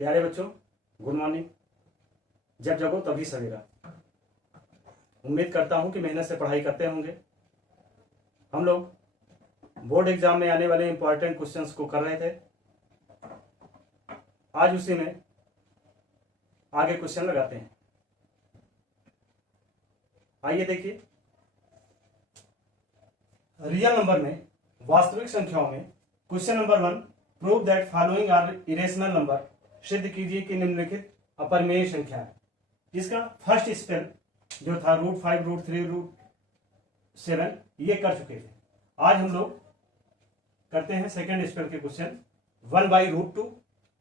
प्यारे बच्चों, good morning. जब जगो तभी सवेरा। उम्मीद करता हूं कि मेहनत से पढ़ाई करते होंगे। हम लोग बोर्ड एग्जाम में आने वाले इंपॉर्टेंट क्वेश्चंस को कर रहे थे। आज उसी में आगे क्वेश्चन लगाते हैं। आइए देखिए, रियल नंबर में, वास्तविक संख्याओं में question number 1, prove that following are irrational number. सिद्ध कीजिए कि निम्नलिखित अपरिमेय संख्या है। इसका फर्स्ट स्टेप जो था √5, √3, √7 ये कर चुके थे। आज हम लोग करते हैं सेकेंड स्टेप के क्वेश्चन 1/√2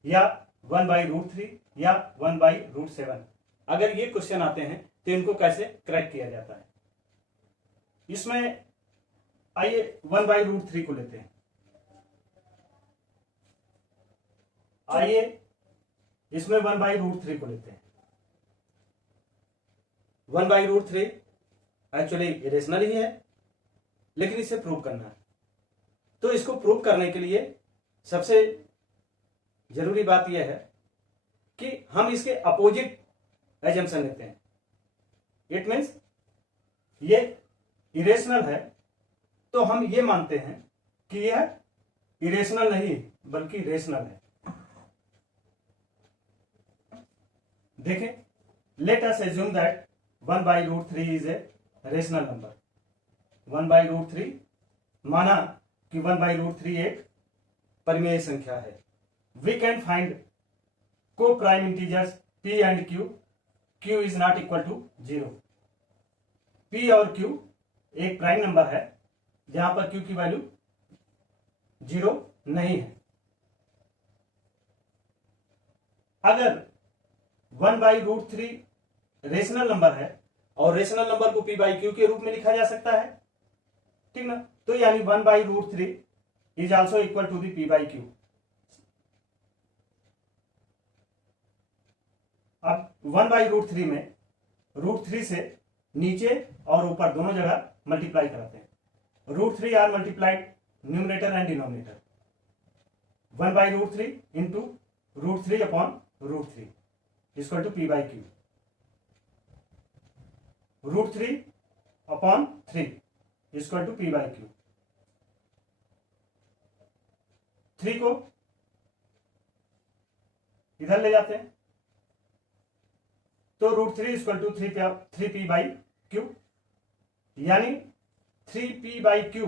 या 1/√3 या 1/√7। अगर ये क्वेश्चन आते हैं तो इनको कैसे क्रैक किया जाता है। इसमें आइए 1/√3 को लेते हैं। आइए इसमें 1/√3 को लेते हैं। 1/√3 एक्चुअली इरेशनल ही है, लेकिन इसे प्रूव करना है। तो इसको प्रूव करने के लिए सबसे जरूरी बात यह है कि हम इसके अपोजिट एजम्पशन लेते हैं। इट मीन्स ये इरेशनल है तो हम ये मानते हैं कि यह इरेशनल नहीं बल्कि रेशनल है। देखें, let us assume that 1/√3 is a rational number. 1/√3 माना कि 1/√3 एक परिमेय संख्या है। We can find coprime integers p and q। q is not equal to 0। p और q एक प्राइम नंबर है जहां पर q की वैल्यू 0 नहीं है। अगर 1/√3 रेशनल नंबर है और रेशनल नंबर को p/q के रूप में लिखा जा सकता है, ठीक ना। तो यानी 1/√3 is also equal to the p/q। अब 1/√3 में √3 से नीचे और ऊपर दोनों जगह मल्टीप्लाई कराते हैं। √3 are multiplied numerator and denominator. 1/√3 into √3 upon √3 equal to p/q। √3 upon 3 equal to p/q। 3 को इधर ले जाते हैं तो √3 इक्वल टू 3p/q, यानी 3p/q।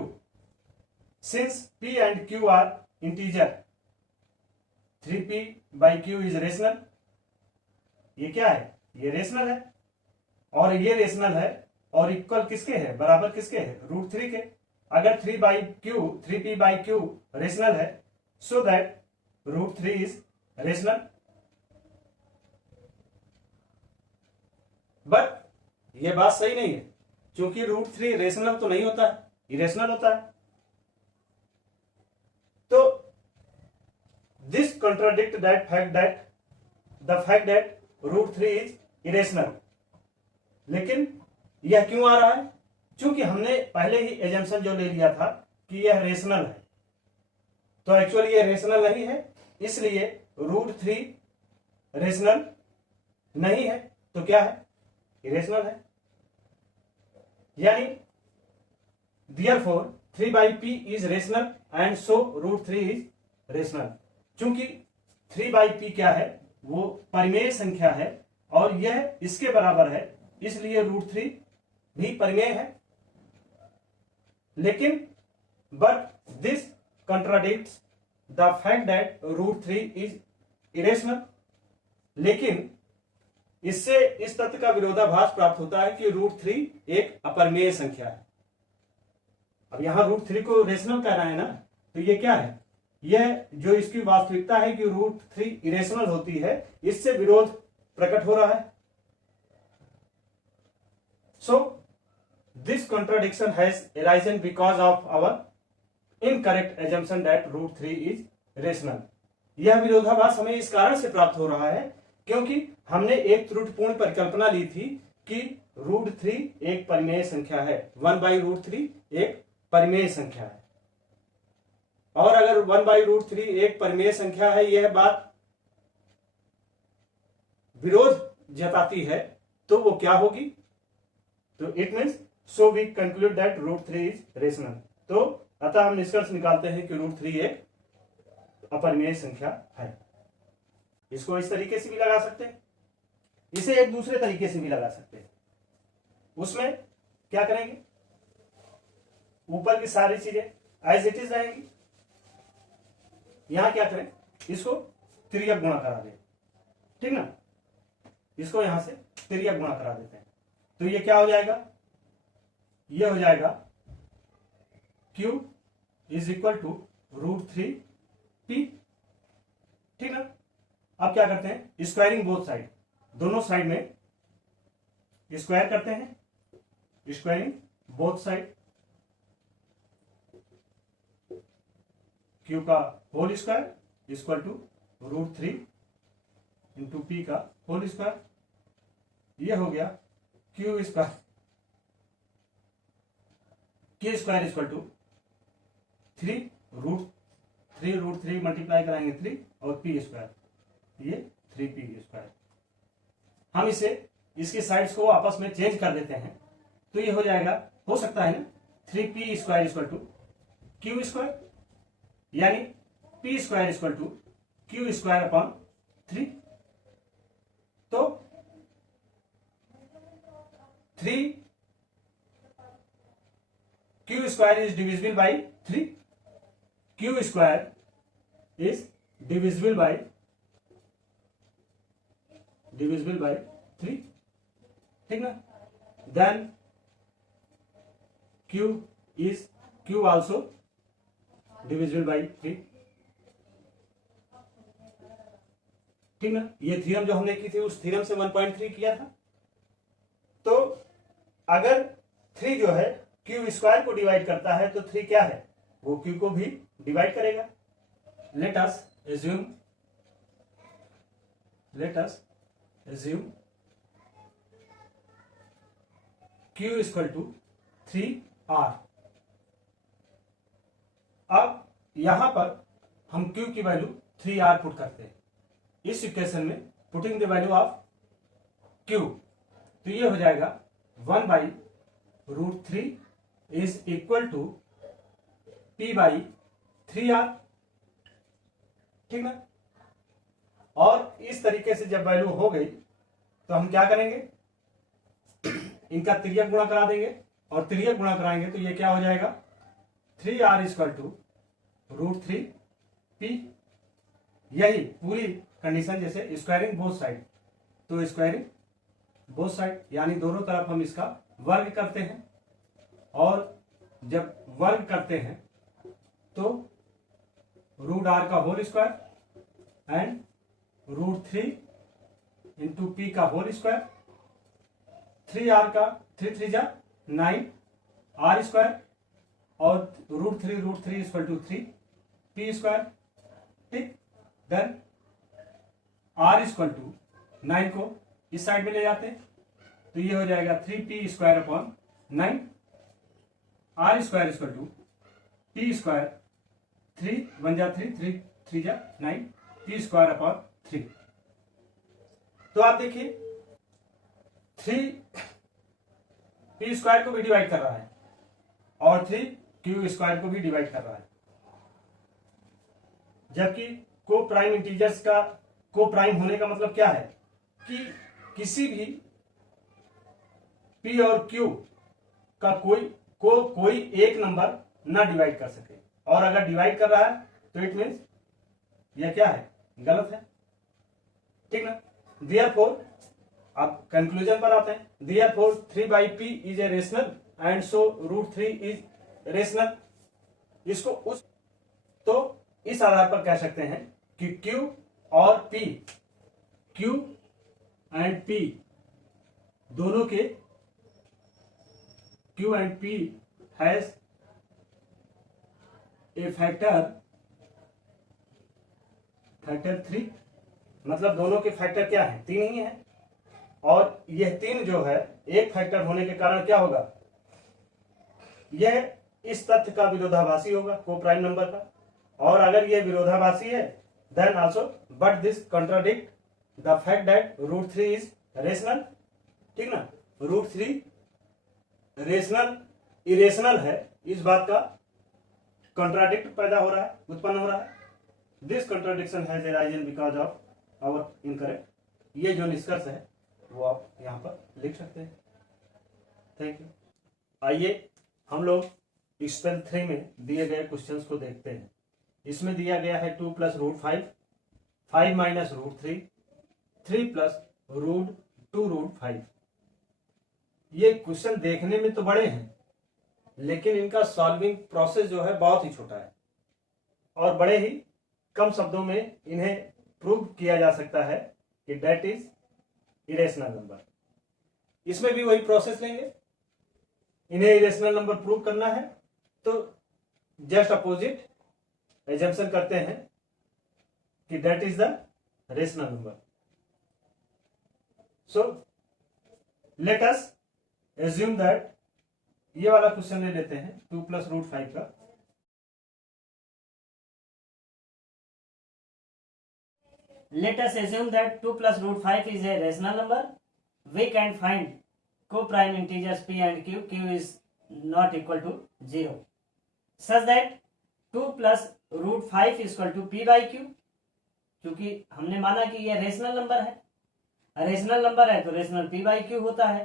Since p and q are integer, 3p/q is rational. ये क्या है? ये रेशनल है और ये रेशनल है और इक्वल किसके है? बराबर किसके है? √3 के। अगर 3p/q रेशनल है so that √3 is rational. But ये बात सही नहीं है, क्योंकि √3 रेशनल तो नहीं होता है, इरेशनल होता है। तो this contradict that fact that the fact that √3 is irrational. लेकिन यह क्यों आ रहा है? क्योंकि हमने पहले ही एजम्पशन जो ले लिया था कि यह रेशनल है, तो एक्चुअली यह रेशनल नहीं है, इसलिए √3 रेशनल नहीं है। तो क्या है? इरेशनल है। यानी therefore 3/p is rational and so √3 is rational. चूंकि 3/p क्या है? वो परिमेय संख्या है और यह इसके बराबर है, इसलिए √3 भी परिमेय है। लेकिन but this contradicts the fact that √3 is irrational. लेकिन इससे इस तथ्य का विरोधाभास प्राप्त होता है कि √3 एक अपरिमेय संख्या है। अब यहां √3 को रेशनल कह रहा है ना, तो ये क्या है? यह जो इसकी वास्तविकता है कि √3 इरेशनल होती है, इससे विरोध प्रकट हो रहा है। So this contradiction has arisen because of our incorrect assumption that √3 is rational. यह विरोधाभास हमें इस कारण से प्राप्त हो रहा है क्योंकि हमने एक त्रुटिपूर्ण परिकल्पना ली थी कि √3 एक परिमेय संख्या है, 1/√3 एक परिमेय संख्या है। और अगर 1/√3 एक परिमेय संख्या है, यह बात विरोध जताती है तो वो क्या होगी? तो it means so we conclude that root 3 is rational. तो अतः हम निष्कर्ष निकालते हैं कि रूट 3 एक अपरिमेय संख्या है। इसको इस तरीके से भी लगा सकते हैं, इसे एक दूसरे तरीके से भी लगा सकते हैं। उसमें क्या करेंगे, ऊपर की सारी चीजें एज इट इज रहेंगी, यहां क्या करें, इसको तिर्यक गुणा करा दें, ठीक ना, इसको यहां से तिर्यक गुणा करा देते हैं। तो ये क्या हो जाएगा, ये हो जाएगा Q is equal to root 3 P, ठीक ना। अब क्या करते हैं, स्क्वायरिंग बोथ साइड, दोनों साइड में स्क्वायर करते हैं, स्क्वायरिंग बोथ साइड, Q का whole square equal to root 3 into P का होल स्क्वायर, ये हो गया Q square, K square equal to 3 root 3 multiply कराएंगे 3 और P स्क्वायर, ये 3P स्क्वायर। हम इसे इसकी साइड्स को आपस में चेंज कर देते हैं तो ये हो जाएगा, हो सकता है ना, 3P square equal to Q square, यानी P square equal to Q square upon 3। तो 3 Q square is divisible by 3, Q square is divisible by 3, ठीक ना। Then Q also divisible by 3, ठीक ना। ये थ्योरम जो हमने की थी उस थ्योरम से 1.3 किया था। तो अगर 3 जो है Q स्क्वायर को डिवाइड करता है तो 3 क्या है, वो Q को भी डिवाइड करेगा। Let us assume Q equal to 3R। अब यहां पर हम Q की वैल्यू 3R पुट करते हैं इस इक्वेशन में, putting the value of Q, तो ये हो जाएगा 1 by root 3 is equal to P by 3R, ठीक ना। और इस तरीके से जब वैल्यू हो गई तो हम क्या करेंगे, इनका तिर्यक गुणा करा देंगे, और तिर्यक गुणा कराएंगे तो ये क्या हो जाएगा, 3R equal to root 3P। यही पूरी कंडीशन, जैसे स्क्वायरिंग बोथ साइड, तो स्क्वायरिंग बोथ साइड यानी दोनों तरफ हम इसका वर्ग करते हैं, और जब वर्ग करते हैं तो रूट R का whole square and root 3 into P का होल स्क्वायर, 3R का 3 जा 9 R स्क्वायर, और root 3 equal to 3P square, ठीक। देन R इक्वल टू 9 को इस साइड में ले जाते हैं तो ये हो जाएगा 3P square upon 9, R square equal to P square, 3 1 जा 3 जा 9, P स्क्वायर अपॉन 3। तो आप देखिए 3P स्क्वायर को भी डिवाइड कर रहा है और 3Q स्क्वायर को भी डिवाइड कर रहा है, जबकि को प्राइम इंटीजर्स का को प्राइम होने का मतलब क्या है कि किसी भी P और Q का कोई एक नंबर ना डिवाइड कर सके, और अगर डिवाइड कर रहा है तो इट मीन्स यह क्या है, गलत है, ठीक ना। देयरफॉर अब कंक्लूजन पर आते हैं, therefore 3 by P is a rational and so root 3 is rational. इसको उस तो इस आधार पर कह सकते हैं कि Q और P, Q एंड P दोनों के, Q and P has a factor 3, मतलब दोनों के फैक्टर क्या है, 3 ही है, और यह 3 जो है एक फैक्टर होने के कारण क्या होगा, यह इस तथ्य का विरोधाभासी होगा को प्राइम नंबर का, और अगर यह विरोधाभासी है then also but this contradict the fact that root 3 is rational, ठीक ना, रूट 3 रेशनल इरेशनल है, इस बात का कॉन्ट्राडिक्ट पैदा हो रहा है, उत्पन्न हो रहा है। This contradiction has arisen because of our incorrect, ये जो निष्कर्ष है वो आप यहाँ पर लिख सकते हैं। Thank you. आइए हम लोग एक्सपेल 3 में दिए गए क्वेश्चंस को देखते हैं। इसमें दिया गया है 2 plus root 5, 5 minus root 3, 3 plus root 2 root 5। ये क्वेश्चन देखने में तो बड़े हैं, लेकिन इनका सॉल्विंग प्रोसेस जो है बहुत ही छोटा है और बड़े ही कम शब्दों में इन्हें प्रूव किया जा सकता है कि दैट इज इरेशनल नंबर। इसमें भी वही प्रोसेस लेंगे, इन्हें इरेशनल नंबर प्रूव करना है तो जस्ट अपोजिट एजम्पशन करते हैं कि that is the rational number. So let us assume that, ये वाला क्वेश्चन ले लेते हैं 2 प्लस रूट 5 का। Let us assume that 2 plus root 5 is a rational number. We can find co-prime integers p and q. Q is not equal to 0, such that 2 plus root 5 is equal to p by q. क्योंकि हमने माना कि यह rational number है, rational number है तो rational p by q होता है,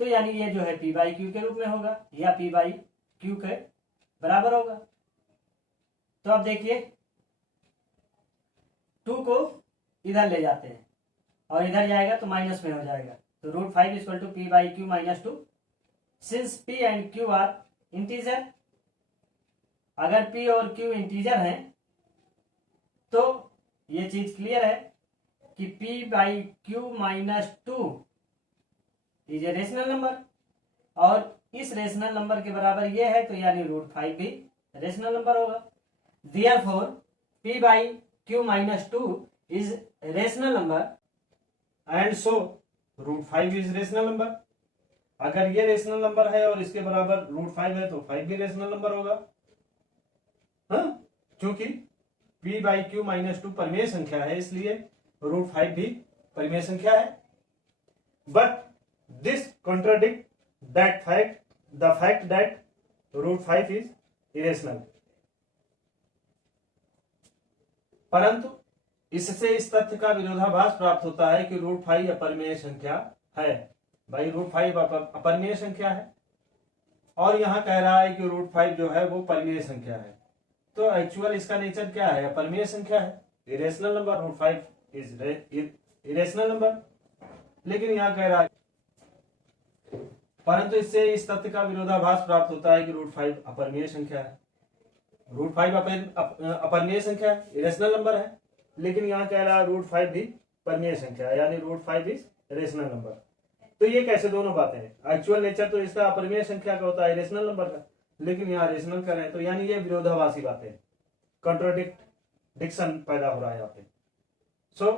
तो यानी ये जो है p by q के रूप में होगा या p by q के बराबर होगा। तो अब देखिए 2 को इधर ले जाते हैं और इधर जाएगा तो माइनस में हो जाएगा, तो root 5 equal to P by Q minus 2। Since P and Q are integer, अगर पी और क्यू इंटीजर हैं तो ये चीज क्लियर है कि P by Q minus 2 is a rational number, और इस रेशनल नंबर के बराबर ये है, तो यानी रूट 5 भी रेशनल नंबर होगा। Therefore P by q minus 2 is rational number and so root 5 is rational number. अगर ये रेशनल नंबर है और इसके बराबर रूट 5 है तो 5 भी रेशनल नंबर होगा, हाँ, क्योंकि p बाई क्यू माइनस 2 परिमेय संख्या है, इसलिए रूट 5 भी परिमेय संख्या है। But this contradict that fact, the fact that root 5 is irrational. परंतु इससे इस तथ्य का विरोधाभास प्राप्त होता है कि रूट 5 अपरिमेय संख्या है। भाई रूट 5 अपरिमेय संख्या है और यहां कह रहा है कि रूट 5 जो है वो परिमेय संख्या है, तो एक्चुअल इसका नेचर क्या है? अपरिमेय संख्या है, irrational number. Root 5 is irrational number, लेकिन यहां कह रहा है, परंतु इससे इस तथ्य का विरोधाभास प्राप्त होता है कि रूट 5 अपरिमेय संख्या है। रूट 5 अपरिमेय संख्या है, इरेशनल नंबर है, लेकिन यहाँ कह रहा है रूट 5 भी परिमेय संख्या है, यानी रूट 5 इज रेशनल नंबर। तो ये कैसे दोनों बातें हैं? एक्चुअल नेचर तो इसका अपरिमेय संख्या का होता है, रेशनल नंबर का, लेकिन यहाँ रेशनल कर रहे हैं, तो यानी ये विरोधाभासी बातें, कॉन्ट्राडिक्शन पैदा हो रहा है यहाँ पे। So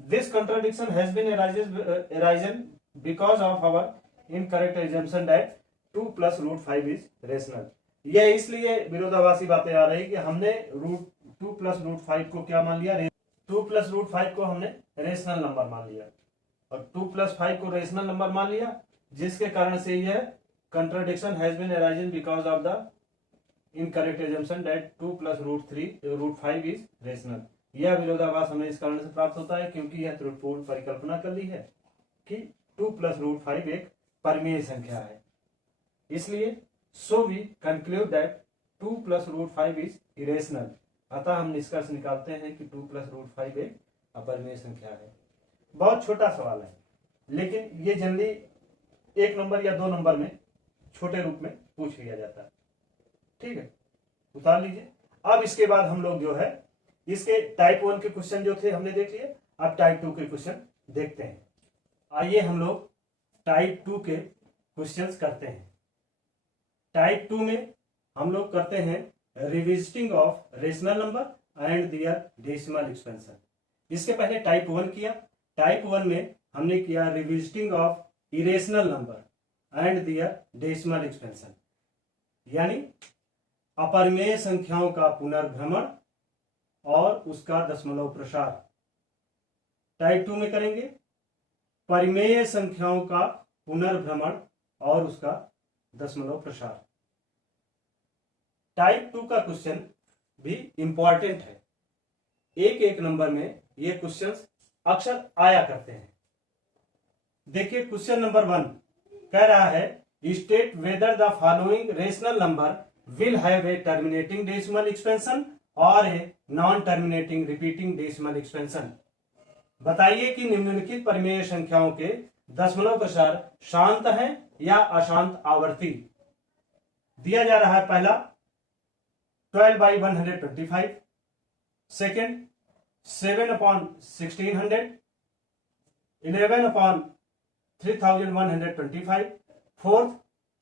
this contradiction has been arisen because of our incorrect assumption that 2 plus root 5 is rational. यह इसलिए विरोधाभासी बातें आ रही कि हमने 2 प्लस रूट 5 को क्या मान लिया? 2 प्लस रूट 5 को हमने रेशनल नंबर मान लिया, और 2 प्लस 5 को रेशनल नंबर मान लिया, जिसके कारण से यह contradiction has been arisen because of the incorrect assumption that 2 plus root 5 is rational. यह विरोधाभास हमें इस कारण से प्राप्त होता है क्योंकि यह त्रुटिपूर्ण परिकल्पना कर ली है कि 2 प्लस रूट 5 एक परिमेय संख्या है, इसलिए so we conclude that 2 plus root 5 is irrational। अतः हम निष्कर्ष निकालते हैं कि 2 plus root 5 एक अपरिमेय संख्या है। बहुत छोटा सवाल है, लेकिन ये जनरली 1 नंबर या 2 नंबर में छोटे रूप में पूछ लिया जाता है। ठीक है, उतार लीजिए। अब इसके बाद हम लोग जो है इसके टाइप 1 के क्वेश्चन जो थे हमने देख लिए, अब टाइप 2 के क्वेश्चन देखते हैं। आइए हम लोग टाइप 2 के क्वेश्चंस करते हैं। टाइप 2 में हम लोग करते हैं revisiting of rational number and their decimal expansion. इसके पहले टाइप 1 किया। टाइप 1 में हमने किया revisiting of irrational number and their decimal expansion, यानी अपरिमेय संख्याओं का पुनर्भ्रमण और उसका दशमलव प्रसार। टाइप 2 में करेंगे परिमेय संख्याओं का पुनर्भ्रमण और उसका दशमलव प्रसार। टाइप 2 का क्वेश्चन भी इंपॉर्टेंट है, एक एक नंबर में ये क्वेश्चंस अक्सर आया करते हैं। देखिए क्वेश्चन नंबर 1 कह रहा है state whether the following rational number will have a terminating decimal expansion और a non terminating repeating decimal expansion. बताइए कि निम्नलिखित परिमेय संख्याओं के दशमलव प्रसार शांत हैं या अशांत आवर्ती। दिया जा रहा है पहला 12/125, second 7/1600, 11/3125, fourth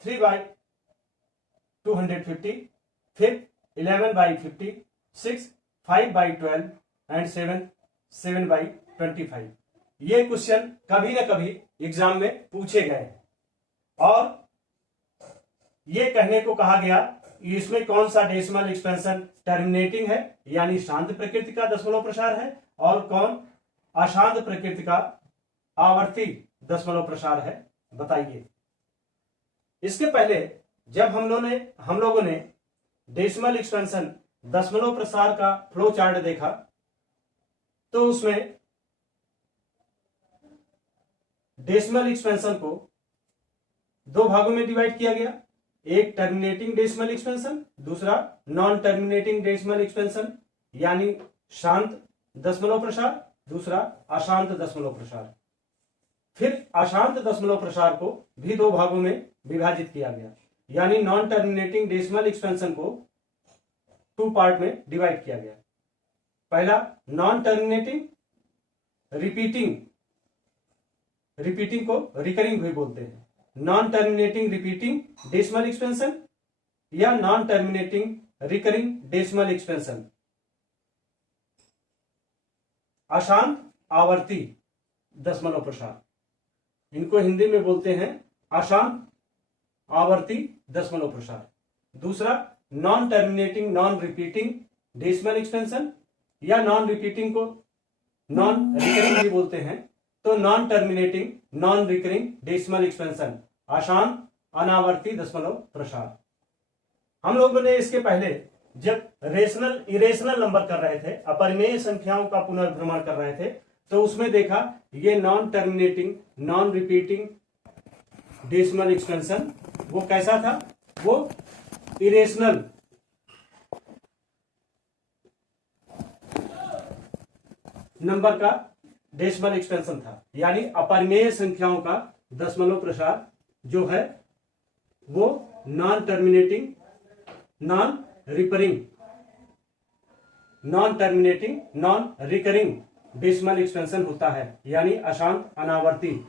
3/250, fifth 11/50, six 5/12 and seven 7/25। ये क्वेश्चन कभी ना कभी एग्जाम में पूछे गए हैं और ये कहने को कहा गया इसमें कौन सा डेसिमल एक्सपेंशन टर्मिनेटिंग है यानी शांत प्रकृति का दशमलव प्रसार है और कौन अशांत प्रकृति का आवर्ती दशमलव प्रसार है, बताइए। इसके पहले जब हम लोगों ने डेसिमल एक्सपेंशन दशमलव प्रसार का फ्लो चार्ट देखा तो उसमें डेसिमल एक्सपेंशन को दो भागों में डिवाइड किया गया, एक टर्मिनेटिंग डेसिमल एक्सपेंशन, दूसरा नॉन टर्मिनेटिंग डेसिमल एक्सपेंशन यानी शांत दशमलव प्रसार, दूसरा अशांत दशमलव प्रसार। फिर अशांत दशमलव प्रसार को भी दो भागों में विभाजित किया गया यानी नॉन टर्मिनेटिंग डेसिमल एक्सपेंशन को 2 पार्ट में डिवाइड किया गया। पहला नॉन टर्मिनेटिंग रिपीटिंग को रिकरिंग भी बोलते हैं, non terminating repeating decimal expansion या non terminating recurring decimal expansion. अशांत आवर्ती दशमलव प्रसार, इनको हिंदी में बोलते हैं अशांत आवर्ती दशमलव प्रसार। दूसरा non terminating non repeating decimal expansion या नॉन रिपीटिंग को नॉन रिकरिंग भी बोलते हैं, तो non terminating non recurring decimal expansion अशांत अनावर्ती दशमलव प्रसार। हम लोगों ने इसके पहले जब रेशनल इरेशनल नंबर कर रहे थे, अपरिमेय संख्याओं का पुनर्भ्रमण कर रहे थे, तो उसमें देखा ये non terminating non repeating decimal expansion वो कैसा था, वो इरेशनल नंबर का डेसिमल एक्सपेंशन था यानी अपरिमेय संख्याओं का दशमलव प्रसार जो है वो non terminating non terminating non recurring decimal expansion होता है यानी अशांत अनावर्ती।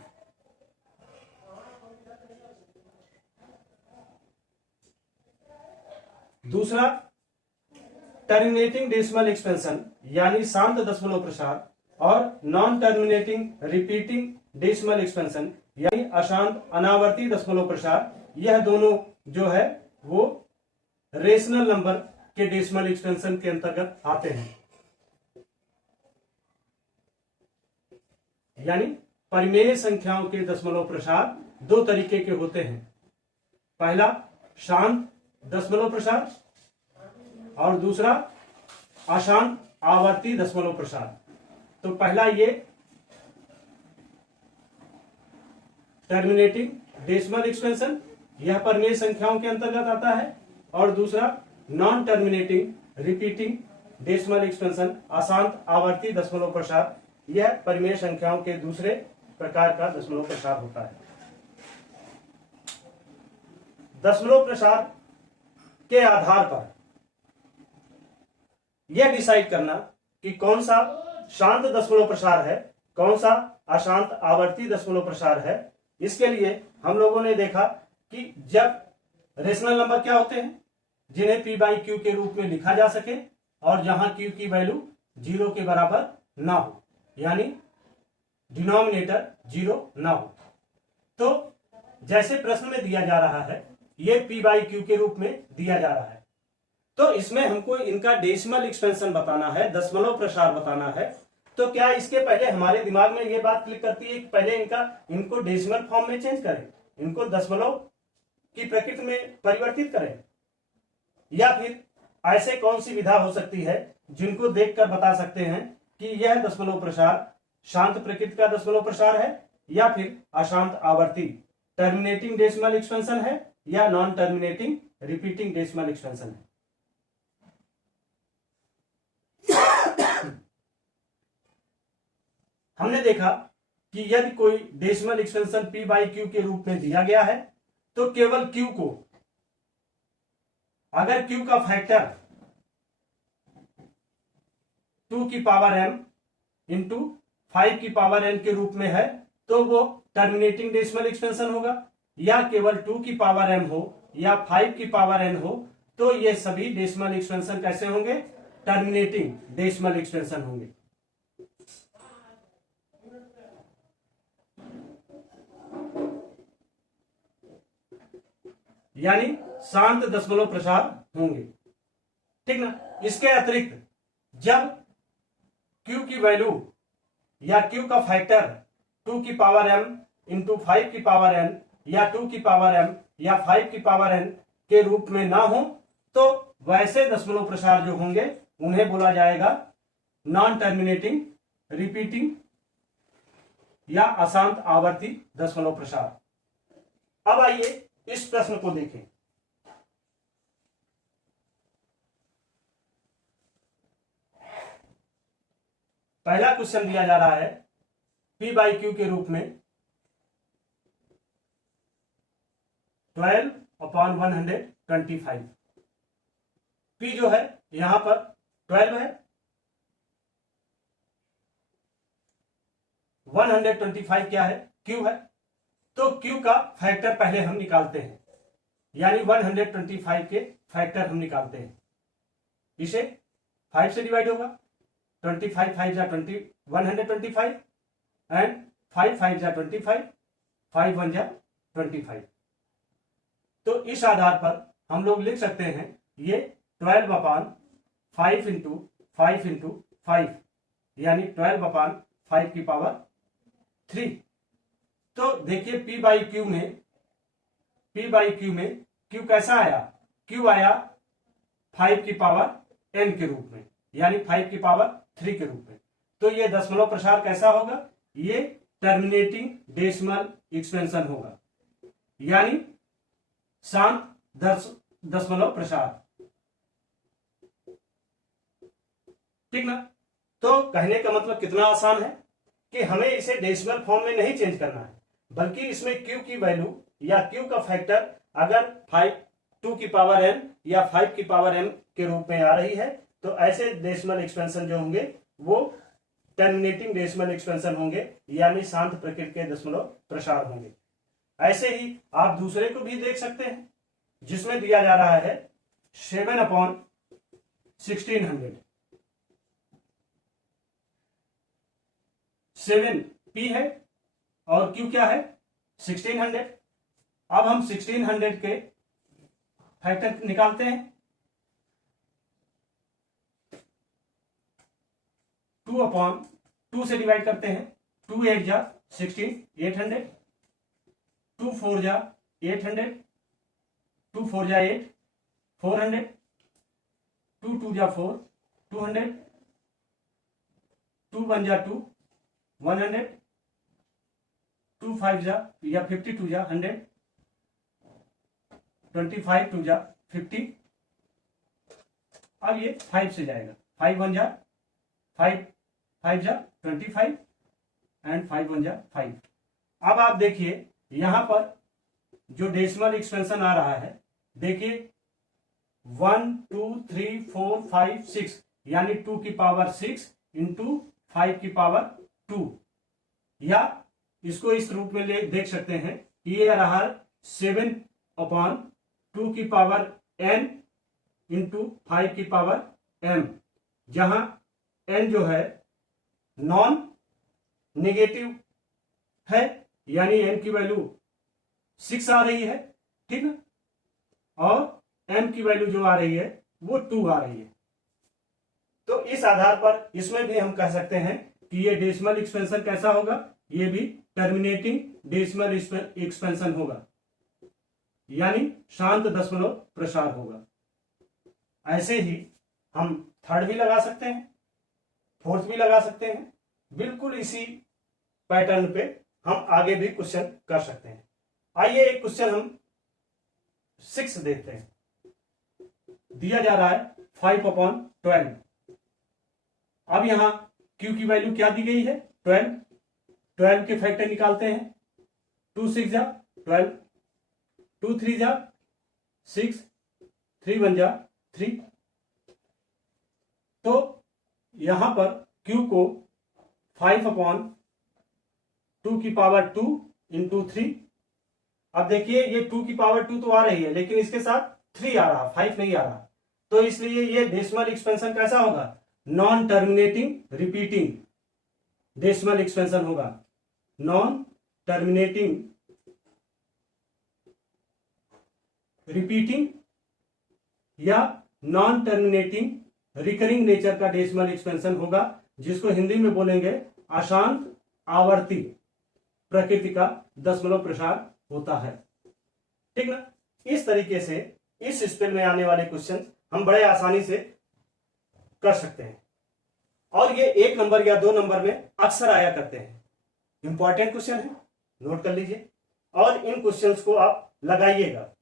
दूसरा टर्मिनेटिंग डेसिमल एक्सपेंशन यानी शांत दशमलव प्रसार और non terminating repeating decimal expansion यानी अशांत अनावर्ती दशमलव प्रसार, यह दोनों जो है वो रेशनल नंबर के डेसिमल एक्सपेंशन के अंतर्गत आते हैं। यानी परिमेय संख्याओं के दशमलव प्रसार दो तरीके के होते हैं, पहला शांत दशमलव प्रसार और दूसरा अशांत आवर्ती दशमलव प्रसार। तो पहला ये टर्मिनेटिंग डेसिमल एक्सपेंशन यह परिमेय संख्याओं के अंतर्गत आता है और दूसरा non terminating repeating decimal expansion अशांत आवर्ती दशमलव प्रसार, यह परिमेय संख्याओं के दूसरे प्रकार का दशमलव प्रसार होता है। दशमलव प्रसार के आधार पर यह डिसाइड करना कि कौन सा शांत दशमलव प्रसार है, कौन सा अशांत आवर्ती दशमलव प्रसार है, इसके लिए हम लोगों ने देखा कि जब रेशनल नंबर क्या होते हैं जिन्हें P बाई Q के रूप में लिखा जा सके और जहां Q की वैल्यू 0 के बराबर ना हो यानी डिनोमिनेटर 0 ना हो। तो जैसे प्रश्न में दिया जा रहा है ये P बाई Q के रूप में दिया जा रहा है, तो इसमें हमको इनका डेसिमल एक्सपेंशन बताना है, दशमलव प्रसार बताना है। तो क्या इसके पहले हमारे दिमाग में ये बात क्लिक करती है कि पहले इनको डेसिमल फॉर्म में चेंज करें, इनको दशमलव की प्रकृति में परिवर्तित करें, या फिर ऐसे कौन सी विधा हो सकती है जिनको देखकर बता सकते हैं कि यह दशमलव प्रसार शांत प्रकृति का दशमलव प्रसार है या फिर अशांत आवर्ती टर्मिनेटिंग डेसिमल एक्सपेंशन है या non terminating repeating decimal expansion है। हमने देखा कि यदि कोई decimal expansion p by Q के रूप में दिया गया है तो केवल q को, अगर q का फैक्टर 2 की पावर m इंटू 5 की पावर n के रूप में है तो वो टर्मिनेटिंग डेसिमल एक्सपेंशन होगा, या केवल 2 की पावर m हो या 5 की पावर n हो तो ये सभी डेसिमल एक्सपेंशन कैसे होंगे, टर्मिनेटिंग डेसिमल एक्सपेंशन होंगे। यानी शांत दशमलव प्रसार होंगे, ठीक ना। इसके अतिरिक्त जब q की वैल्यू या q का फैक्टर 2 की पावर m इंटू 5 की पावर n या 2 की पावर m या 5 की पावर n के रूप में ना हो तो वैसे दशमलव प्रसार जो होंगे उन्हें बोला जाएगा नॉन टर्मिनेटिंग रिपीटिंग या अशांत आवर्ती दशमलव प्रसार। अब आइए इस प्रश्न को देखें। पहला क्वेश्चन दिया जा रहा है p बाई क्यू के रूप में 12/125। p जो है यहां पर 12 है, 125 क्या है, q है। तो q का फैक्टर पहले हम निकालते हैं, यानी 125 के फैक्टर हम निकालते हैं। इसे 5 से डिवाइड होगा, 25 5 जा 125 एंड 5 5 जा 25, 5 1 जा 25। तो इस आधार पर हम लोग लिख सकते हैं ये 12/5 इंटू 5 इंटू 5 यानी 12/5 की पावर 3। तो देखिए p बाई क्यू में q कैसा आया, q आया 5 की पावर n के रूप में, यानी 5 की पावर 3 के रूप में। तो ये दशमलव प्रसार कैसा होगा, ये टर्मिनेटिंग डेसिमल एक्सपेंशन होगा, यानी शांत दशमलव प्रसार, ठीक ना। तो कहने का मतलब कितना आसान है कि हमें इसे डेसिमल फॉर्म में नहीं चेंज करना है, बल्कि इसमें q की वैल्यू या q का फैक्टर अगर 2 की पावर n या 5 की पावर m के रूप में आ रही है तो ऐसे डेसिमल एक्सपेंशन जो होंगे वो टर्मिनेटिंग डेसिमल एक्सपेंशन होंगे, यानी शांत प्रकृति के दशमलव प्रसार होंगे। ऐसे ही आप दूसरे को भी देख सकते हैं जिसमें दिया जा रहा है 7/1600। 7 p है और q क्या है 1600। अब हम 1600 के फैक्टर निकालते हैं, 2/2 से डिवाइड करते हैं, 2 8 जा 16 800, 2 4 जा 800, 2 4 जा 8 400, 2 2 जा 4 200, 2 1 जा 2 100, 2 5 जा या 52 जा 100, 25 2 जा 50। अब ये 5 से जाएगा, 5 1 जा 5 5 जा 25 एंड 5 1 जा 5। अब आप देखिए यहां पर जो डेसिमल एक्सपेंशन आ रहा है, देखिए 1 2 3 4 5 6 यानी 2 की पावर 6 इंटू 5 की पावर 2, या इसको इस रूप में देख सकते हैं, ये रहा 7/2 की पावर n इंटू 5 की पावर m, जहां n जो है नॉन नेगेटिव है, यानी n की वैल्यू 6 आ रही है, ठीक है, और m की वैल्यू जो आ रही है वो 2 आ रही है। तो इस आधार पर इसमें भी हम कह सकते हैं कि ये डेसिमल एक्सपेंशन कैसा होगा, ये भी टर्मिनेटिंग डेसिमल एक्सपेंशन होगा, यानी शांत दशमलव प्रसार होगा। ऐसे ही हम थर्ड भी लगा सकते हैं, फोर्थ भी लगा सकते हैं। बिल्कुल इसी पैटर्न पे हम आगे भी क्वेश्चन कर सकते हैं। आइए एक क्वेश्चन हम 6 देखते हैं। दिया जा रहा है 5/12। अब यहां Q की वैल्यू क्या दी गई है, 12। 12 के फैक्टर निकालते हैं। 2 6 जा 12, 2 3 जा 6, 3 1 जा 3। तो यहां पर Q को 5/2 की पावर 2 इंटू 3। अब देखिए ये 2 की पावर 2 तो आ रही है, लेकिन इसके साथ 3 आ रहा, 5 नहीं आ रहा। तो इसलिए ये डेसिमल एक्सपेंशन कैसा होगा, non terminating repeating decimal expansion होगा। नॉन टर्मिनेटिंग रिपीटिंग या नॉन टर्मिनेटिंग रिकरिंग नेचर का डेसिमल एक्सपेंशन होगा, जिसको हिंदी में बोलेंगे अशांत आवर्ती प्रकृति का दशमलव प्रसार होता है। ठीक ना। इस तरीके से इस स्पेल में आने वाले क्वेश्चन हम बड़े आसानी से कर सकते हैं, और ये 1 नंबर या 2 नंबर में अक्सर आया करते हैं। इंपॉर्टेंट क्वेश्चन है, नोट कर लीजिए और इन क्वेश्चंस को आप लगाइएगा।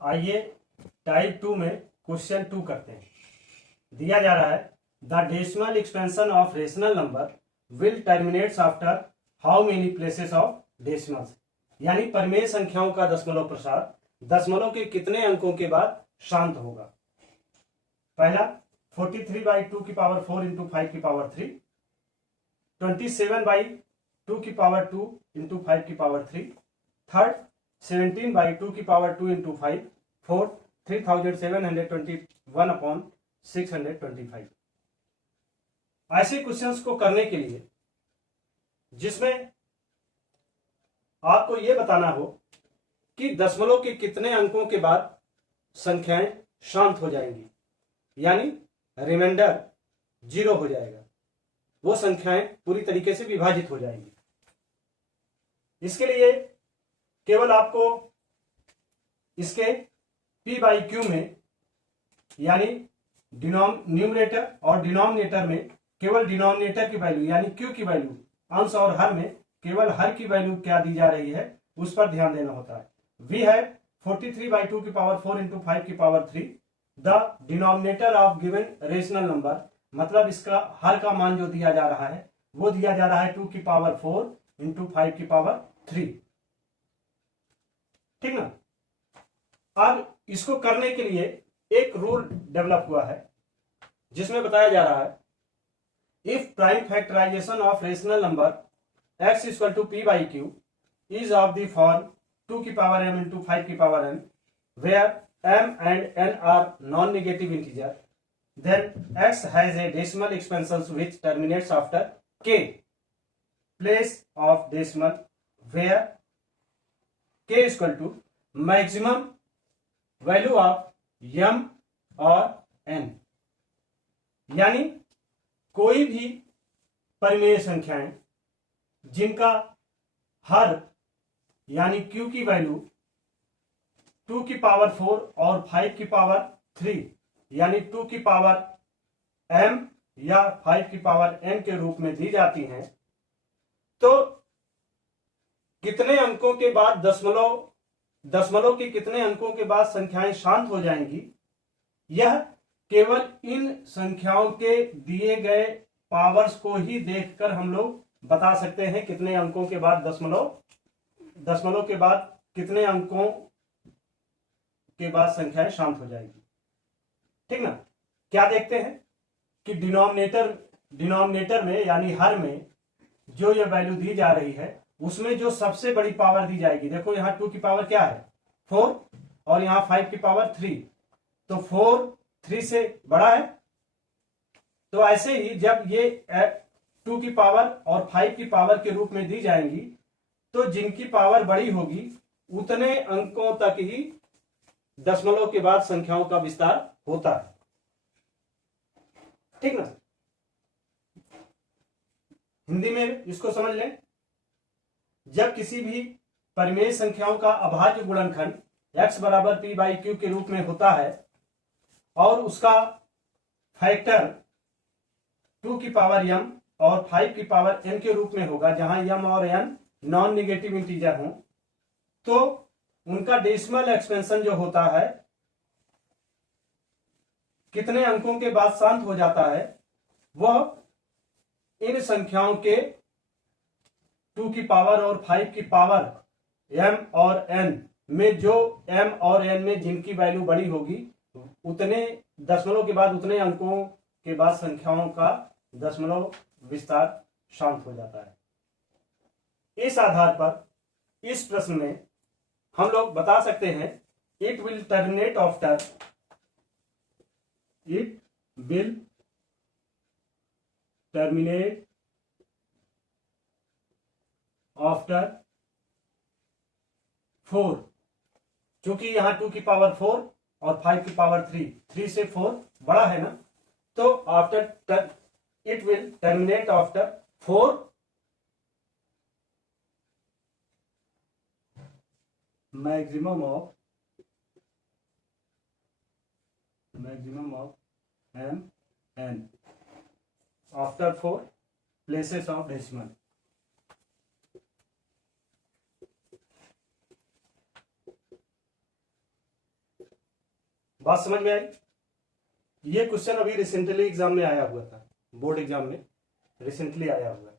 आइए टाइप 2 में क्वेश्चन 2 करते हैं। दिया जा रहा है the decimal expansion of rational number will terminates after how many places of decimals, यानी परिमेय संख्याओं का दशमलव प्रसार दशमलव के कितने अंकों के बाद शांत होगा। पहला 43/2 की पावर 4 इंटू 5 की पावर 3, 27/2 की पावर 2 इंटू 5 की पावर 3, थर्ड 17/2 की पावर 2 इंटू 5, फोर्थ 3721/625। ऐसे क्वेश्चंस को करने के लिए जिसमें आपको यह बताना हो कि दशमलव के कितने अंकों के बाद संख्याएं शांत हो जाएंगी, यानी रिमाइंडर 0 हो जाएगा, वो संख्याएं पूरी तरीके से विभाजित हो जाएंगी। इसके लिए केवल आपको इसके P/Q में, यानी न्यूमरेटर और डिनोमिनेटर में केवल डिनोमिनेटर की वैल्यू यानी Q की वैल्यू, अंश और हर में केवल हर की वैल्यू क्या दी जा रही है उस पर ध्यान देना होता है। वी है 43/2 की पावर 4 इंटू 5 की power 3, the denominator of given rational number, मतलब इसका हर का मान जो दिया जा रहा है वो दिया जा रहा है 2 की पावर 4 इंटू 5 की पावर 3। ठीक ना। अब इसको करने के लिए एक रूल डेवलप हुआ है जिसमें बताया जा रहा है if prime factorization of rational number x equal to P/Q is of the form 2 की पावर m into 5 की power n, where m and n are non-negative integer, then x has a decimal expansion which terminates after k place of decimal, where k is equal to maximum value of m और n, यानी कोई भी परिमेय संख्याएं जिनका हर यानी Q की value 2 की पावर 4 और 5 की पावर 3 यानी 2 की पावर m या 5 की पावर n के रूप में दी जाती हैं, तो कितने अंकों के बाद दशमलव के कितने अंकों के बाद संख्याएं शांत हो जाएंगी, यह केवल इन संख्याओं के दिए गए पावर्स को ही देखकर हम लोग बता सकते हैं कितने अंकों के बाद दशमलव के बाद कितने अंकों के बाद संख्याएं शांत हो जाएगी। ठीक ना। क्या देखते हैं कि डिनोमिनेटर में यानी हर में जो ये वैल्यू दी जा रही है उसमें जो सबसे बड़ी पावर दी जाएगी, देखो यहाँ 2 की पावर क्या है 4 और यहाँ 5 की पावर 3, तो 4 3 से बड़ा है। तो ऐसे ही जब ये 2 की पावर और 5 की पावर के रूप में दी जाएंगी, तो जिनकी पावर बड़ी होगी उतने अंकों तक ही दशमलव के बाद संख्याओं का विस्तार होता है। ठीक ना। हिंदी में इसको समझ लें, जब किसी भी परिमेय संख्याओं का अभाज्य गुणनखंड x बराबर p बाई क्यू के रूप में होता है और उसका फैक्टर 2 की पावर m और 5 की पावर n के रूप में होगा, जहां m और n नॉन निगेटिव इंटीजर हों, तो उनका डेसिमल एक्सपेंशन जो होता है कितने अंकों के बाद शांत हो जाता है, वह इन संख्याओं के 2 की पावर और 5 की पावर m और n में, जो m और n में जिनकी वैल्यू बड़ी होगी, उतने दशमलव के बाद उतने अंकों के बाद संख्याओं का दशमलव विस्तार शांत हो जाता है। इस आधार पर इस प्रश्न में हम लोग बता सकते हैं it will terminate after after 4, चूंकि यहां 2 की पावर 4 और 5 की पावर 3 से 4 बड़ा है ना, तो after it will terminate after 4 maximum of m n after 4 places of decimal। बात समझ में आई? ये क्वेश्चन अभी रिसेंटली एग्जाम में आया हुआ था, बोर्ड एग्जाम में रिसेंटली आया हुआ है।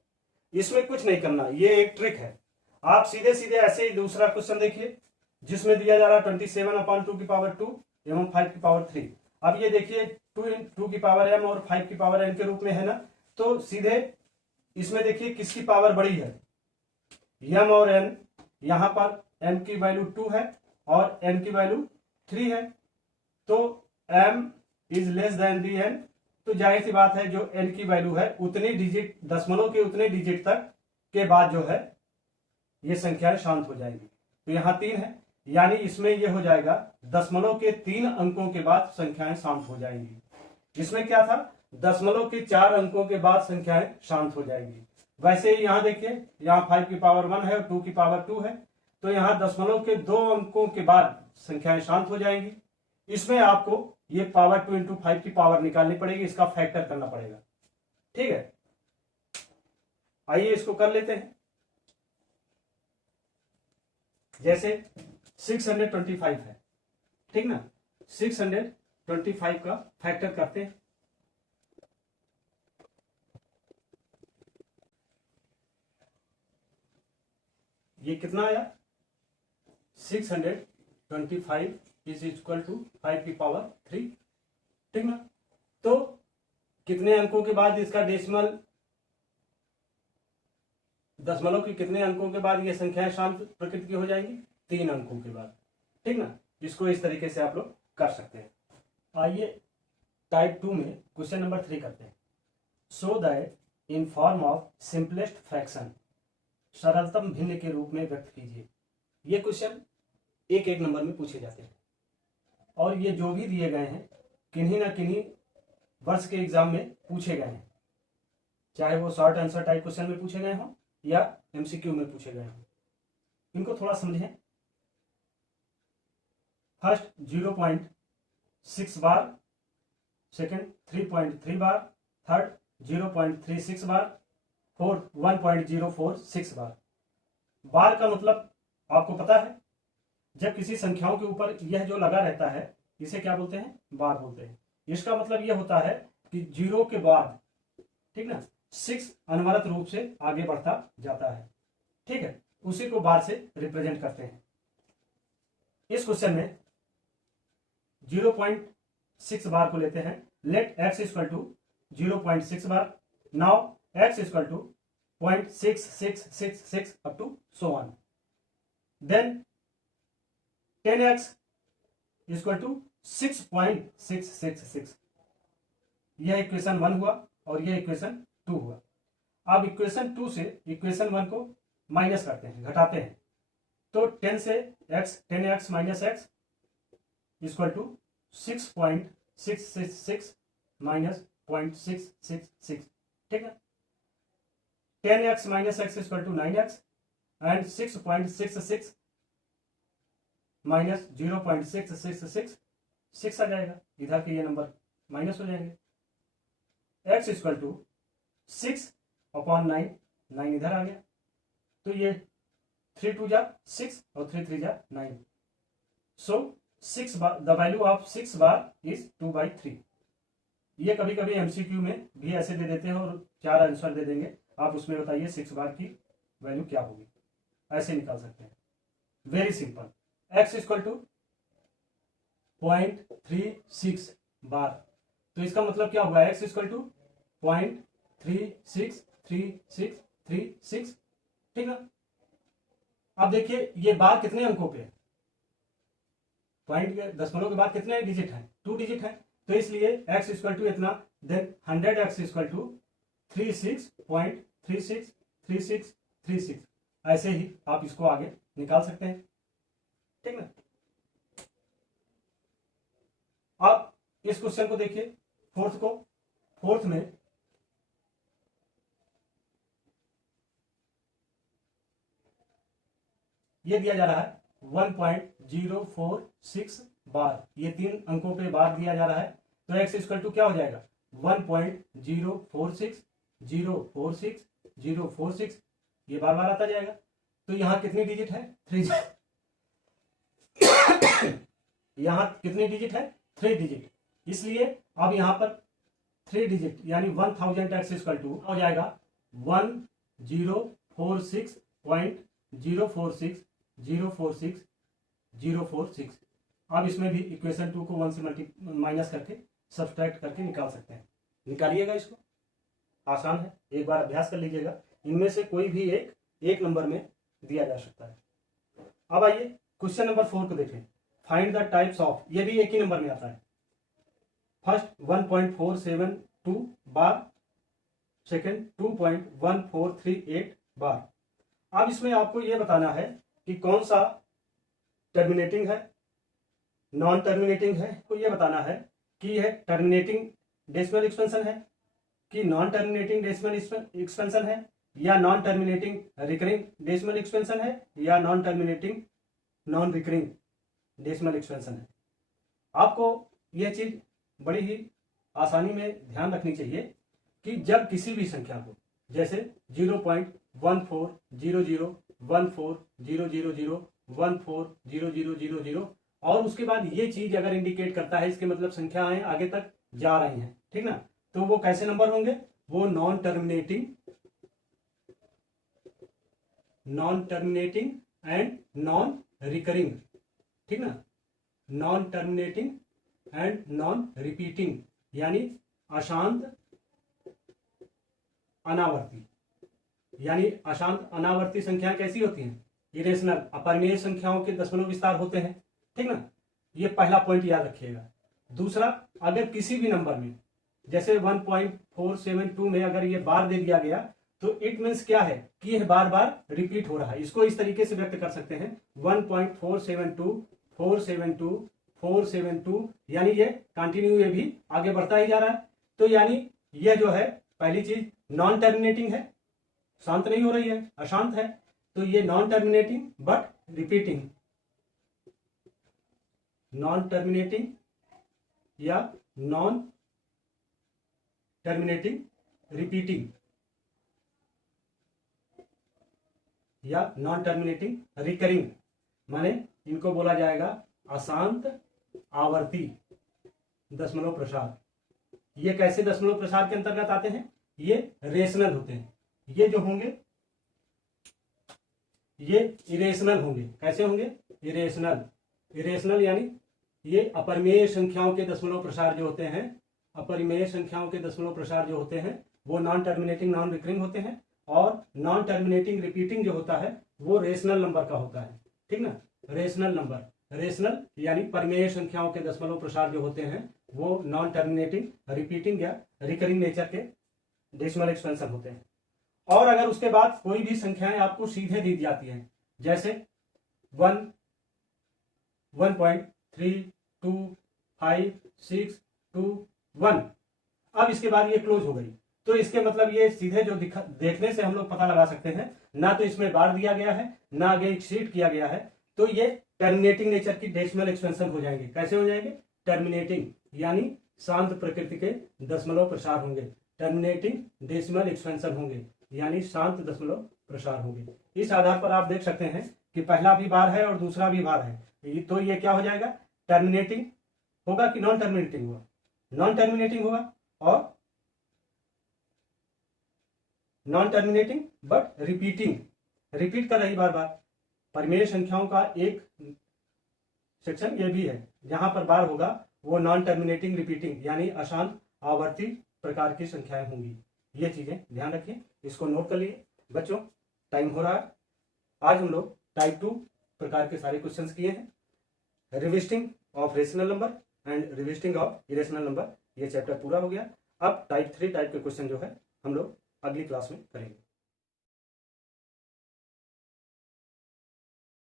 इसमें कुछ नहीं करना, ये एक ट्रिक है। आप सीधे सीधे ऐसे ही दूसरा क्वेश्चन देखिए जिसमें दिया जा रहा है 27/2 की पावर 2 एवं 5 की पावर 3। अब ये देखिए 2 की पावर m और 5 की पावर n के रूप में है ना, तो सीधे इसमें देखिए किसकी पावर बड़ी है, m और n। यहां पर m की वैल्यू 2 है और n की वैल्यू 3 है, तो m is less than the n, तो जाहिर सी बात है जो n की वैल्यू है उतनी डिजिट, दशमलव के उतने डिजिट तक के बाद जो है ये संख्याएं शांत हो जाएगी। तो यहां 3 है, यानी इसमें यह हो जाएगा दशमलव के 3 अंकों के बाद संख्याएं शांत हो जाएंगी। इसमें क्या था, दशमलव के 4 अंकों के बाद संख्याएं शांत हो जाएंगी। वैसे ही यहां देखिए, यहां 5 की पावर 1 है और 2 की पावर 2 है, तो यहां दशमलव के 2 अंकों के बाद संख्याएं शांत हो जाएंगी। इसमें आपको ये पावर 2 इंटू 5 की पावर निकालनी पड़ेगी, इसका फैक्टर करना पड़ेगा। ठीक है, आइए इसको कर लेते हैं। जैसे 625 है, ठीक ना, 625 का फैक्टर करते हैं। ये कितना आया, 625 इज इक्वल टू 5 की पावर 3, ठीक ना। तो कितने अंकों के बाद इसका डेसिमल, दशमलव के कितने अंकों के बाद ये संख्याएं शांत प्रकृति की हो जाएंगी, 3 अंकों के बाद, ठीक ना। इसको इस तरीके से आप लोग कर सकते हैं। आइए टाइप 2 में क्वेश्चन नंबर 3 करते हैं। So that in form of simplest fraction, सरलतम भिन्न के रूप में व्यक्त कीजिए। ये क्वेश्चन एक एक नंबर में पूछे जाते हैं और ये जो भी दिए गए हैं किन्हीं ना किन्हीं वर्ष के एग्जाम में पूछे गए हैं, चाहे वो शॉर्ट आंसर टाइप क्वेश्चन में पूछे गए हों या एमसीक्यू में पूछे गए हों। इनको थोड़ा समझें। फर्स्ट 0.6 बार, सेकंड 3.3 बार, थर्ड 0.36 बार, फोर्थ 1.046 बार। बार का मतलब आपको पता है, जब किसी संख्याओं के ऊपर यह जो लगा रहता है इसे क्या बोलते हैं, बार बोलते हैं। इसका मतलब यह होता है कि 0 के बाद, ठीक ना, 6 अनवरत रूप से आगे बढ़ता जाता है, ठीक है, उसी को बार से रिप्रेजेंट करते हैं। इस क्वेश्चन में 0.6 बार को लेते हैं। Let x equal to 0.6 bar. Now x equal to 0.6666 up to so on. Then 10x equal to 6.666। यह इक्वेशन 1 हुआ और यह इक्वेशन 2 हुआ। अब इक्वेशन 2 से इक्वेशन 1 को माइनस करते हैं, घटाते हैं, तो 10 से x, 10x minus x equal to 6.666 minus 0.666, ठीक है। 10x minus x equal to 9x and 6.66 minus 0.666 6 आ जाएगा। इधर के ये नंबर माइनस हो जाएंगे। x इक्वल टू 6/9, 9 इधर आ गया, तो ये 3 2 जा 6 और 3 3 जा 9। So 6 bar the value of 6 bar is 2/3। ये कभी कभी एमसीक्यू में भी ऐसे दे देते हैं और 4 आंसर दे देंगे, आप उसमें बताइए 6 बार की वैल्यू क्या होगी, ऐसे निकाल सकते हैं। Very simple. x equal to 0.36 bar, तो इसका मतलब क्या होगा, x इक्वल टू 0.363636, ठीक ना। अब देखिए ये बार कितने अंकों पे है, पॉइंट के दशमलव के बाद कितने डिजिट हैं, 2 डिजिट हैं, तो इसलिए x इक्वल टू इतना, देन 100x इक्वल टू 36.363636, ऐसे ही आप इसको आगे निकाल सकते हैं, ठीक ना। अब इस क्वेश्चन को देखिए, फोर्थ में ये दिया जा रहा है 1.046 बार, ये 3 अंकों पे बार दिया जा रहा है, तो x इक्वल टू क्या हो जाएगा 1.046 ये बार बार आता जाएगा। तो यहाँ कितनी डिजिट है, 3 यहाँ कितनी डिजिट है, 3 डिजिट, इसलिए अब यहाँ पर 3 डिजिट यानी 1000 x इक्वल टू हो जाएगा 1046.046 अब इसमें भी इक्वेशन 2 को 1 से माइनस करके सब्सट्रैक्ट करके निकाल सकते हैं। निकालिएगा इसको, आसान है, एक बार अभ्यास कर लीजिएगा। इनमें से कोई भी एक नंबर में दिया जा सकता है। अब आइए क्वेश्चन नंबर 4 को देखें। फाइंड द टाइप्स ऑफ, ये भी एक ही नंबर में आता है। फर्स्ट 1.472 बार, सेकंड 2.1438 बार। अब इसमें आपको यह बताना है कि कौन सा टर्मिनेटिंग है, नॉन टर्मिनेटिंग है, तो यह बताना है कि यह टर्मिनेटिंग डेसिमल एक्सपेंशन है कि नॉन टर्मिनेटिंग डेसिमल एक्सपेंशन है, या non terminating recurring decimal expansion है, या non terminating non recurring decimal expansion है। आपको यह चीज बड़ी ही आसानी में ध्यान रखनी चाहिए कि जब किसी भी संख्या को, जैसे 0.1400140000140000 और उसके बाद ये चीज अगर इंडिकेट करता है, इसके मतलब संख्याएं आगे तक जा रही हैं, ठीक ना, तो वो कैसे नंबर होंगे, वो non terminating and non recurring, ठीक ना, non terminating and non repeating, यानी अशांत अनावर्ती। यानी अशांत अनावर्ती संख्याएं कैसी होती हैं, इरेशनल, अपरिमेय संख्याओं के दशमलव विस्तार होते हैं, ठीक ना। ये पहला पॉइंट याद रखिएगा। दूसरा, अगर किसी भी नंबर में जैसे 1.472 में अगर ये बार दे दिया गया तो इट मीन्स क्या है कि यह बार बार रिपीट हो रहा है। इसको इस तरीके से व्यक्त कर सकते हैं 1.472 472 472, यानी ये कंटिन्यू, ये भी आगे बढ़ता ही जा रहा है। तो यानी यह जो है पहली चीज नॉन टर्मिनेटिंग है, शांत नहीं हो रही है, अशांत है, तो ये non terminating but repeating, non terminating या नॉन टर्मिनेटिंग रिपीटिंग या नॉन टर्मिनेटिंग रिकरिंग, माने इनको बोला जाएगा अशांत आवर्ती दशमलव प्रसार। ये कैसे दशमलव प्रसार के अंतर्गत आते हैं, ये रेशनल होते हैं। ये जो होंगे ये इरेशनल होंगे। कैसे होंगे, इरेशनल। इरेशनल यानी ये अपरिमेय संख्याओं के दशमलव प्रसार जो होते हैं, अपरिमेय संख्याओं के दशमलव प्रसार जो होते हैं वो नॉन टर्मिनेटिंग नॉन रिकरिंग होते हैं, और नॉन टर्मिनेटिंग रिपीटिंग जो होता है वो रेशनल नंबर का होता है, ठीक ना। रेशनल नंबर, रेशनल यानी परिमेय संख्याओं के दशमलव प्रसार जो होते हैं वो नॉन टर्मिनेटिंग रिपीटिंग या रिकरिंग नेचर के डेसिमल एक्सपेंशन होते हैं। और अगर उसके बाद कोई भी संख्याएं आपको सीधे दी जाती हैं, जैसे 1, 1.3, 2, 5, 6, 2, 1, अब इसके बाद ये क्लोज हो गई, तो इसके मतलब ये सीधे जो देखने से हम लोग पता लगा सकते हैं, ना तो इसमें बार दिया गया है, ना आगे एक शीट किया गया है, तो ये टर्मिनेटिंग नेचर की डेसिमल एक्सपेंशन हो जाएंगे। कैसे हो जाएंगे? टर्मिनेटिंग, यानी शांत प्रकृति के दशमलव प्रसार होंगे। टर्मिनेटिंग डेसिमल एक्सपेंशन होंगे, यानी शांत दशमलव प्रसार होंगे। इस आधार पर आप देख सकते हैं कि पहला भी बार है और दूसरा भी बार है, तो ये क्या हो जाएगा? टर्मिनेटिंग होगा कि नॉन टर्मिनेटिंग होगा? नॉन टर्मिनेटिंग होगा, और non terminating but repeating, repeat कर रही बार बार। परिमेय संख्याओं का एक सेक्शन ये भी है, जहां पर बार होगा वो नॉन टर्मिनेटिंग रिपीटिंग, यानी अशांत आवर्ती प्रकार की संख्याएं होंगी। ये चीजें ध्यान रखिए, इसको नोट कर लिए बच्चों। टाइम हो रहा है। आज हम लोग टाइप 2 प्रकार के सारे क्वेश्चंस किए हैं। Revisiting of rational number and revisiting of irrational number, ये चैप्टर पूरा हो गया। अब टाइप 3 टाइप के क्वेश्चन जो है हम लोग अगली क्लास में करेंगे।